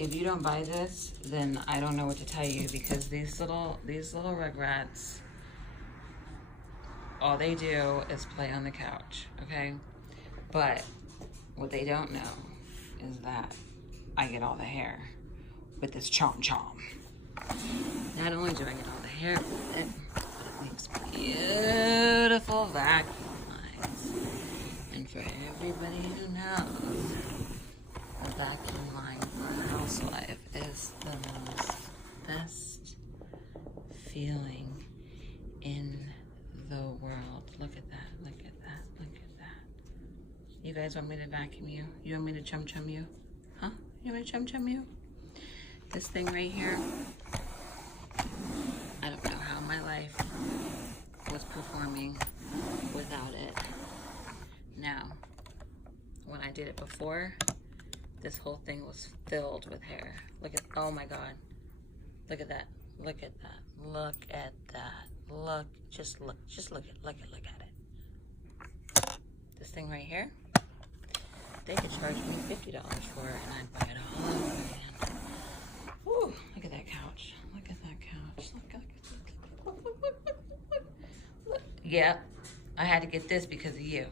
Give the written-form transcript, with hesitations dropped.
if you don't buy this, then I don't know what to tell you, because these little Rugrats, all they do is play on the couch, okay? But what they don't know is that I get all the hair with this ChomChom. Not only do I get all the hair with it, but it makes beautiful vacuum lines. And for everybody who knows, a vacuum line for a housewife is the most best feeling in the world. Look at that, look at that, look at that. You guys want me to vacuum you? You want me to chum-chum you? Huh? You want me to chum-chum you? This thing right here, I don't know how my life was performing without it. Now, when I did it before, this whole thing was filled with hair. Look at, oh my God. Look at that, look at that, look at that. Look, just look at it. This thing right here, they could charge me $50 for it, and I'd buy it all over again. Woo, look at that couch. Look at that couch. Look. Yep, I had to get this because of you.